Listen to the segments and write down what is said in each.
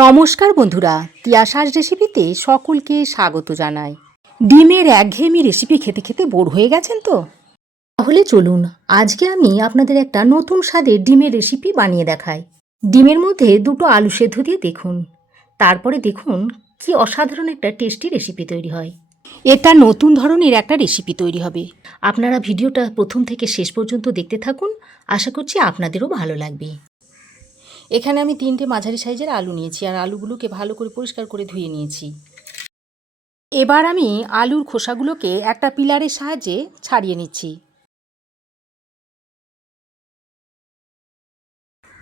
নমস্কার বন্ধুরা, তিয়াসার রেসিপিতে সকলকে স্বাগত জানাই। ডিমের একঘেয়েমি রেসিপি খেতে খেতে বোর হয়ে গেছেন তো? তাহলে চলুন আজকে আমি আপনাদের একটা নতুন স্বাদের ডিমের রেসিপি বানিয়ে দেখাই। ডিমের মধ্যে দুটো আলু সেদ্ধ দিয়ে দেখুন, তারপরে দেখুন কি অসাধারণ একটা টেস্টি রেসিপি তৈরি হয়। এটা নতুন ধরনের একটা রেসিপি তৈরি হবে। আপনারা ভিডিওটা প্রথম থেকে শেষ পর্যন্ত দেখতে থাকুন, আশা করছি আপনাদেরও ভালো লাগবে। এখানে আমি 3টে মাঝারি সাইজের আলু নিয়েছি আর আলুগুলোকে ভালো করে পরিষ্কার করে ধুয়ে নিয়েছি। এবার আমি আলুর খোসাগুলোকে একটা পিলারের সাহায্যে ছাড়িয়ে নিচ্ছি।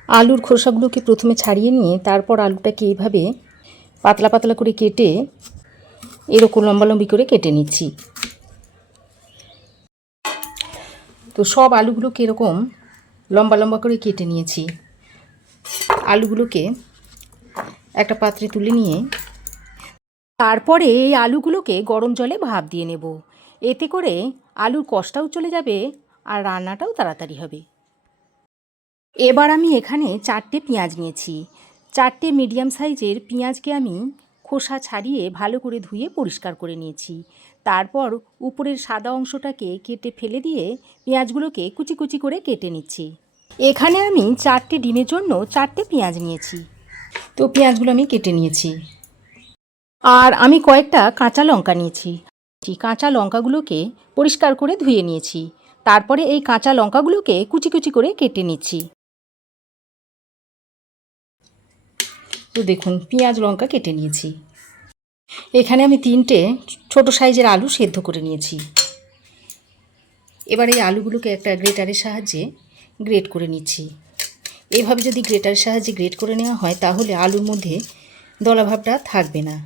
আলুর খোসাগুলোকে প্রথমে ছাড়িয়ে নিয়ে তারপর আলুটাকে এইভাবে পাতলা পাতলা করে কেটে এরকম লম্বালম্বি করে কেটে নিচ্ছি। তো সব আলুগুলোকে এরকম লম্বা লম্বা করে কেটে নিয়েছি। আলুগুলোকে একটা পাত্রে তুলে নিয়ে তারপরে এই আলুগুলোকে গরম জলে ভাপ দিয়ে নেব। এতে করে আলুর কষটাও চলে যাবে আর রান্নাটাও তাড়াতাড়ি হবে। এবার আমি এখানে 4টে পেঁয়াজ নিয়েছি। 4টে মিডিয়াম সাইজের পেঁয়াজকে আমি খোসা ছাড়িয়ে ভালো করে ধুয়ে পরিষ্কার করে নিয়েছি। তারপর উপরের সাদা অংশটাকে কেটে ফেলে দিয়ে পেঁয়াজগুলোকে কুচি কুচি করে কেটে নিচ্ছি। এখানে আমি 4টে ডিমের জন্য 4টে পেঁয়াজ নিয়েছি। তো পেঁয়াজগুলো আমি কেটে নিয়েছি। আর আমি কয়েকটা কাঁচা লঙ্কা নিয়েছি। কাঁচা লঙ্কাগুলোকে পরিষ্কার করে ধুয়ে নিয়েছি। তারপরে এই কাঁচা লঙ্কাগুলোকে কুচি কুচি করে কেটে নিচ্ছি। তো দেখুন পেঁয়াজ লঙ্কা কেটে নিয়েছি। এখানে আমি 3টে ছোট সাইজের আলু সেদ্ধ করে নিয়েছি। এবার এই আলুগুলোকে একটা গ্রেটারের সাহায্যে গ্রেট করে নিচ্ছি। এইভাবে যদি গ্রেটারের সাহায্যে গ্রেট করে নেওয়া হয় তাহলে আলুর মধ্যে দলাভাবটা থাকবে না।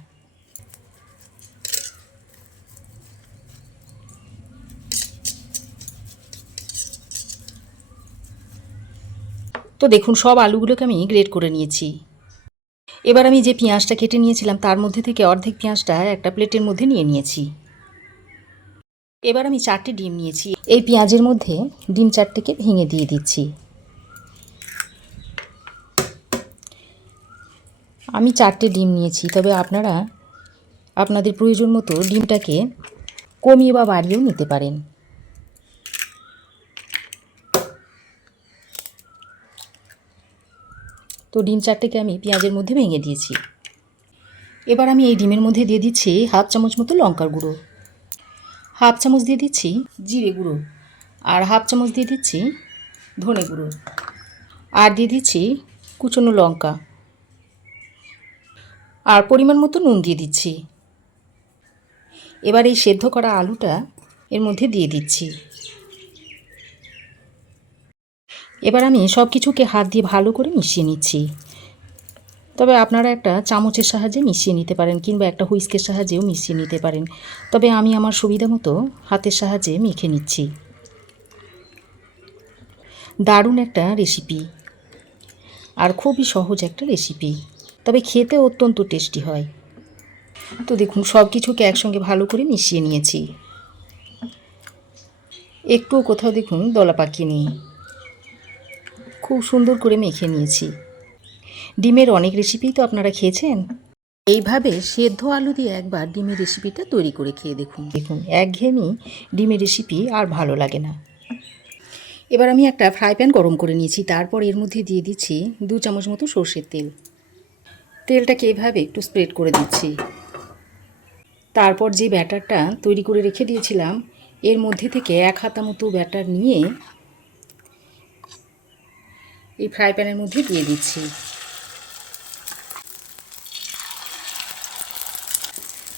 তো দেখুন সব আলুগুলোকে আমি গ্রেট করে নিয়েছি। এবার আমি যে পেঁয়াজটা কেটে নিয়েছিলাম তার মধ্যে থেকে অর্ধেক পেঁয়াজটা একটা প্লেটের মধ্যে নিয়ে নিয়েছি। এবার আমি 4টে ডিম নিয়েছি। এই পেঁয়াজের মধ্যে ডিম 4টেকে ভেঙে দিয়ে দিচ্ছি। আমি 4টে ডিম নিয়েছি, তবে আপনারা আপনাদের প্রয়োজন মতো ডিমটাকে কমিয়ে বা বাড়িয়েও নিতে পারেন। তো ডিম 4টেকে আমি পেঁয়াজের মধ্যে ভেঙে দিয়েছি। এবার আমি এই ডিমের মধ্যে দিয়ে দিচ্ছি হাফ চামচ মতো লঙ্কার গুঁড়ো, হাফ চামচ দিয়ে দিচ্ছি জিরে গুঁড়ো, আর হাফ চামচ দিয়ে দিচ্ছি ধনে গুঁড়ো, আর দিয়ে দিচ্ছি কুচনো লঙ্কা, আর পরিমাণ মতো নুন দিয়ে দিচ্ছি। এবার এই সেদ্ধ করা আলুটা এর মধ্যে দিয়ে দিচ্ছি। এবার আমি সব কিছুকে হাত দিয়ে ভালো করে মিশিয়ে নিচ্ছি। তবে আপনারা একটা চামচের সাহায্যে মিশিয়ে নিতে পারেন কিংবা একটা হুইস্কের সাহায্যেও মিশিয়ে নিতে পারেন, তবে আমি আমার সুবিধা মতো হাতের সাহায্যে মেখে নিচ্ছি। দারুণ একটা রেসিপি আর খুবই সহজ একটা রেসিপি, তবে খেতে অত্যন্ত টেস্টি হয়। তো দেখুন সব কিছুকে একসঙ্গে ভালো করে মিশিয়ে নিয়েছি। একটুও কোথাও দেখুন দলা পাকিয়ে নিই, খুব সুন্দর করে মেখে নিয়েছি। ডিমের অনেক রেসিপিই তো আপনারা খেয়েছেন, এইভাবে সেদ্ধ আলু দিয়ে একবার ডিমের রেসিপিটা তৈরি করে খেয়ে দেখুন। একঘেয়েমি ডিমের রেসিপি আর ভালো লাগে না। এবার আমি একটা ফ্রাই প্যান গরম করে নিয়েছি। তারপর এর মধ্যে দিয়ে দিচ্ছি 2 চামচ মতো সর্ষের তেল। তেলটাকে এভাবে একটু স্প্রেড করে দিচ্ছি। তারপর যে ব্যাটারটা তৈরি করে রেখে দিয়েছিলাম এর মধ্যে থেকে 1 হাতা মতো ব্যাটার নিয়ে এই ফ্রাই প্যানের মধ্যে দিয়ে দিচ্ছি।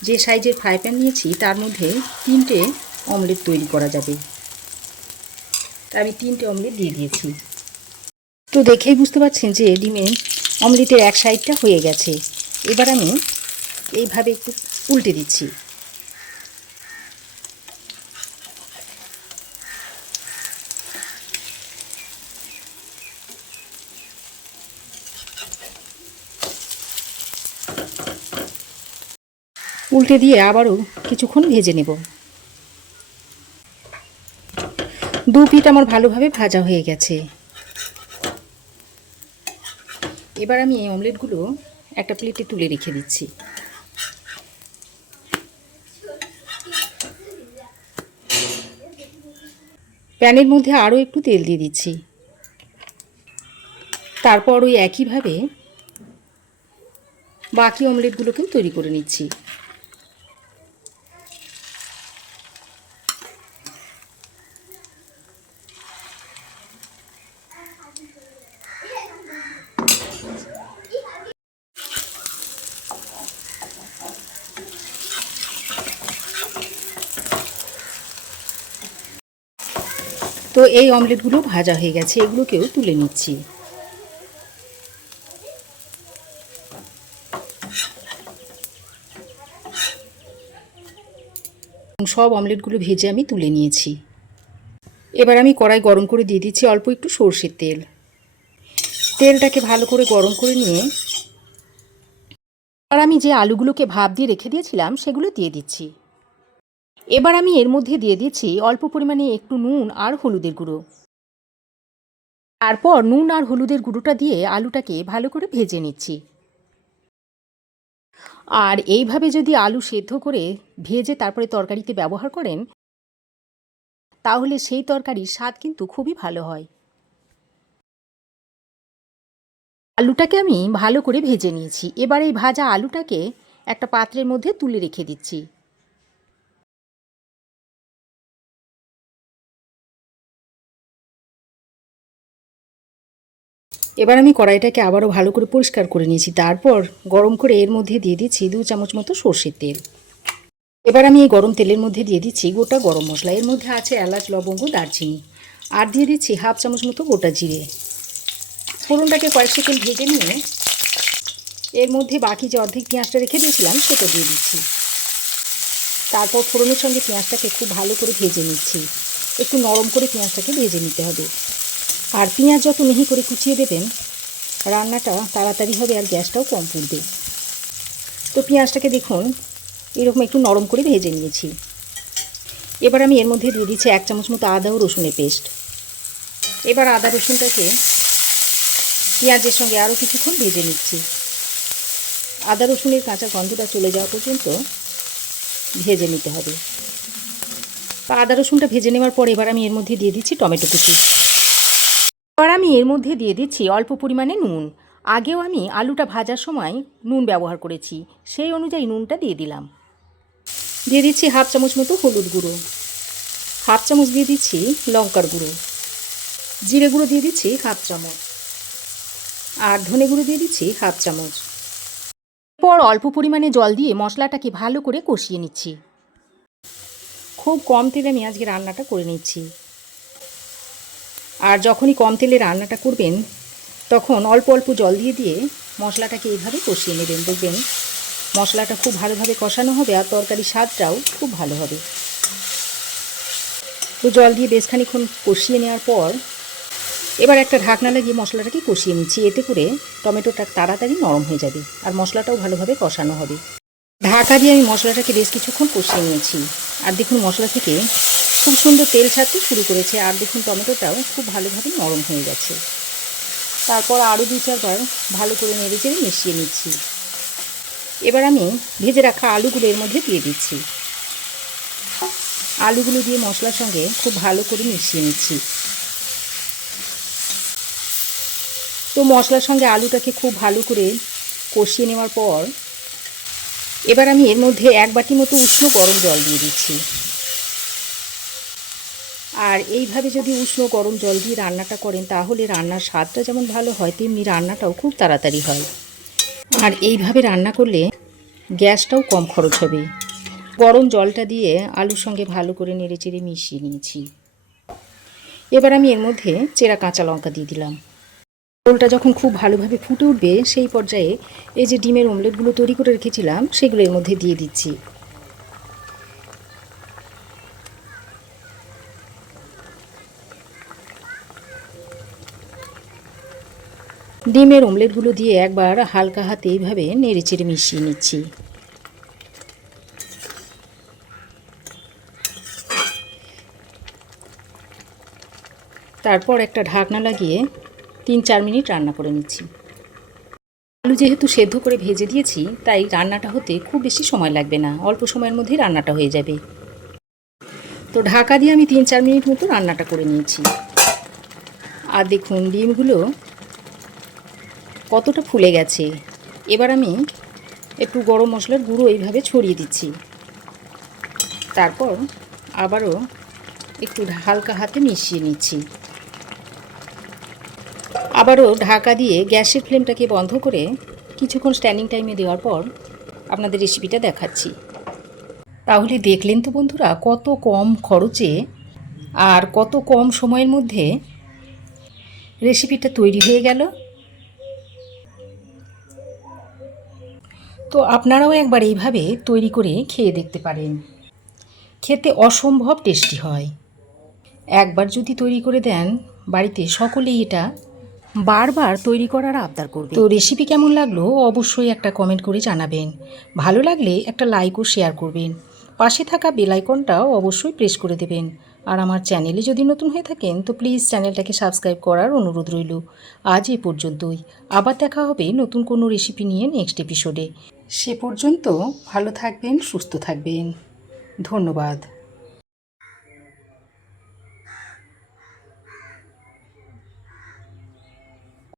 যে সাইজের ফ্রাই প্যান নিয়েছি তার মধ্যে 3টে অমলেট তৈরি করা যাবে। আমি 3টে অমলেট দিয়ে দিয়েছি। তো দেখেই বুঝতে পারছেন যে ডিমের অমলেটের এক সাইডটা হয়ে গেছে। এবার আমি এইভাবে একটু উল্টে দিচ্ছি। উল্টে দিয়ে আবারও কিছুক্ষণ ভেজে নেব। 2 পিঠ আমার ভালোভাবে ভাজা হয়ে গেছে। এবার আমি এই অমলেটগুলো একটা প্লেটে তুলে রেখে দিচ্ছি। প্যানের মধ্যে আরও একটু তেল দিয়ে দিচ্ছি। তারপর ওই একইভাবে বাকি অমলেটগুলোকেও তৈরি করে নিচ্ছি। তো এই অমলেটগুলো ভাজা হয়ে গেছে, এগুলোকেও তুলে নিচ্ছি। সব অমলেটগুলো ভেজে আমি তুলে নিয়েছি। এবার আমি কড়াই গরম করে দিয়ে দিচ্ছি অল্প একটু সর্ষের তেল। তেলটাকে ভালো করে গরম করে নিয়ে আর আমি যে আলুগুলোকে ভাপ দিয়ে রেখে দিয়েছিলাম সেগুলো দিয়ে দিচ্ছি। এবার আমি এর মধ্যে দিয়ে দিচ্ছি অল্প পরিমাণে একটু নুন আর হলুদের গুঁড়ো। তারপর নুন আর হলুদের গুঁড়োটা দিয়ে আলুটাকে ভালো করে ভেজে নিচ্ছি। আর এইভাবে যদি আলু সেদ্ধ করে ভেজে তারপরে তরকারিতে ব্যবহার করেন তাহলে সেই তরকারির স্বাদ কিন্তু খুবই ভালো হয়। আলুটাকে আমি ভালো করে ভেজে নিয়েছি। এবার এই ভাজা আলুটাকে একটা পাত্রের মধ্যে তুলে রেখে দিচ্ছি। এবার আমি কড়াইটাকে আবারও ভালো করে পরিষ্কার করে নিয়েছি। তারপর গরম করে এর মধ্যে দিয়ে দিচ্ছি 2 চামচ মতো সর্ষের তেল। এবার আমি এই গরম তেলের মধ্যে দিয়ে দিচ্ছি গোটা গরম মশলা। এর মধ্যে আছে এলাচ, লবঙ্গ, দারচিনি। আর দিয়ে দিচ্ছি হাফ চামচ মতো গোটা জিরে। ফোড়নটাকে কয়েক সেকেন্ড ভেজে নিয়ে এর মধ্যে বাকি যে অর্ধেক পেঁয়াজটা রেখে দিয়েছিলাম সেটা দিয়ে দিচ্ছি। তারপর ফোড়নের সঙ্গে পেঁয়াজটাকে খুব ভালো করে ভেজে নিচ্ছি। একটু নরম করে পেঁয়াজটাকে ভেজে নিতে হবে। আর পেঁয়াজ যত মিহি করে কুচিয়ে দেবেন রান্নাটা তাড়াতাড়ি হবে আর গ্যাসটাও কম পুড়বে। তো পেঁয়াজটাকে দেখুন এরকম একটু নরম করে ভেজে নিয়েছি। এবার আমি এর মধ্যে দিয়ে দিচ্ছি 1 চামচ মতো আদা ও রসুনের পেস্ট। এবার আদা রসুনটাকে পেঁয়াজের সঙ্গে আরও কিছুক্ষণ ভেজে নিচ্ছি। আদা রসুনের কাঁচা গন্ধটা চলে যাওয়া পর্যন্ত ভেজে নিতে হবে। আদা রসুনটা ভেজে নেওয়ার পর এবার আমি এর মধ্যে দিয়ে দিচ্ছি টমেটো কুচি। এবার আমি এর মধ্যে দিয়ে দিচ্ছি অল্প পরিমাণে নুন। আগেও আমি আলুটা ভাজার সময় নুন ব্যবহার করেছি, সেই অনুযায়ী নুনটা দিয়ে দিলাম। দিয়ে দিচ্ছি হাফ চামচ মতো হলুদ গুঁড়ো, হাফ চামচ দিয়ে দিচ্ছি লঙ্কার গুঁড়ো, জিরে গুঁড়ো দিয়ে দিচ্ছি হাফ চামচ, আর ধনে গুঁড়ো দিয়ে দিচ্ছি হাফ চামচ। এরপর অল্প পরিমাণে জল দিয়ে মশলাটাকে ভালো করে কষিয়ে নিচ্ছি। খুব কম তেলে আমি আজকে রান্নাটা করে নিচ্ছি। আর যখনই কম তেলে রান্নাটা করবেন তখন অল্প অল্প জল দিয়ে দিয়ে মশলাটাকে এইভাবে কষিয়ে নেবেন। দেখবেন মশলাটা খুব ভালোভাবে কষানো হবে আর তরকারির স্বাদটাও খুব ভালো হবে। তো জল দিয়ে বেশ খানিকক্ষণ কষিয়ে নেওয়ার পর এবার একটা ঢাকনা লাগিয়ে মশলাটাকে কষিয়ে নিচ্ছি। এতে করে টমেটোটা তাড়াতাড়ি নরম হয়ে যাবে আর মশলাটাও ভালোভাবে কষানো হবে। ঢাকা দিয়ে আমি মশলাটাকে বেশ কিছুক্ষণ কষিয়ে নিয়েছি। আর দেখুন মশলা থেকে খুব সুন্দর তেল ছাড়তে শুরু করেছে। আর দেখুন টমেটোটাও খুব ভালোভাবে নরম হয়ে গেছে। তারপর আরও 2-4 বার ভালো করে নেড়ে চেড়ে মিশিয়ে নিচ্ছি। এবার আমি ভেজে রাখা আলুগুলো এর মধ্যে দিয়ে দিচ্ছি। আলুগুলো দিয়ে মশলার সঙ্গে খুব ভালো করে মিশিয়ে নিচ্ছি। তো মশলার সঙ্গে আলুটাকে খুব ভালো করে কষিয়ে নেওয়ার পর এবার আমি এর মধ্যে 1 বাটি মতো উষ্ণ গরম জল দিয়ে দিচ্ছি। আর এইভাবে যদি উষ্ণ গরম জল দিয়ে রান্নাটা করেন তাহলে রান্নার স্বাদটা যেমন ভালো হয় তেমনি রান্নাটাও খুব তাড়াতাড়ি হয়। আর এইভাবে রান্না করলে গ্যাসটাও কম খরচ হবে। গরম জলটা দিয়ে আলুর সঙ্গে ভালো করে নেড়ে চেড়ে মিশিয়ে নিয়েছি। এবার আমি এর মধ্যে চেরা কাঁচা লঙ্কা দিয়ে দিলাম। ঝোলটা যখন খুব ভালোভাবে ফুটে উঠবে সেই পর্যায়ে এই যে ডিমের অমলেটগুলো তৈরি করে রেখেছিলাম সেগুলো এর মধ্যে দিয়ে দিচ্ছি। ডিমের অমলেটগুলো দিয়ে একবার হালকা হাতে এইভাবে নেড়ে চেড়ে মিশিয়ে নিচ্ছি। তারপর একটা ঢাকনা লাগিয়ে 3-4 মিনিট রান্না করে নিচ্ছি। আলু যেহেতু সেদ্ধ করে ভেজে দিয়েছি, তাই রান্নাটা হতে খুব বেশি সময় লাগবে না, অল্প সময়ের মধ্যেই রান্নাটা হয়ে যাবে। তো ঢাকা দিয়ে আমি 3-4 মিনিট মতো রান্নাটা করে নিয়েছি। আর দেখুন ডিমগুলো কতটা ফুলে গেছে। এবার আমি একটু গরম মশলার গুঁড়ো এইভাবে ছড়িয়ে দিচ্ছি। তারপর আবারও একটু হালকা হাতে মিশিয়ে নিচ্ছি। আবারও ঢাকা দিয়ে গ্যাসের ফ্লেমটাকে বন্ধ করে কিছুক্ষণ স্ট্যান্ডিং টাইমে দেওয়ার পর আপনাদের রেসিপিটা দেখাচ্ছি। তাহলে দেখলেন তো বন্ধুরা, কত কম খরচে আর কত কম সময়ের মধ্যে রেসিপিটা তৈরি হয়ে গেল। তো আপনারাও একবার এইভাবে তৈরি করে খেয়ে দেখতে পারেন। খেতে অসম্ভব টেস্টি হয়। একবার যদি তৈরি করে দেন, বাড়িতে সকলেই এটা বারবার তৈরি করার আবদার করবে। তো রেসিপি কেমন লাগলো অবশ্যই একটা কমেন্ট করে জানাবেন। ভালো লাগলে একটা লাইক ও শেয়ার করবেন। পাশে থাকা বেল আইকনটাও অবশ্যই প্রেস করে দেবেন। আর আমার চ্যানেলে যদি নতুন হয়ে থাকেন তো প্লিজ চ্যানেলটাকে সাবস্ক্রাইব করার অনুরোধ রইল। আজ এ পর্যন্তই। আবার দেখা হবে নতুন কোনো রেসিপি নিয়ে নেক্সট এপিসোডে। সে পর্যন্ত ভালো থাকবেন, সুস্থ থাকবেন। ধন্যবাদ।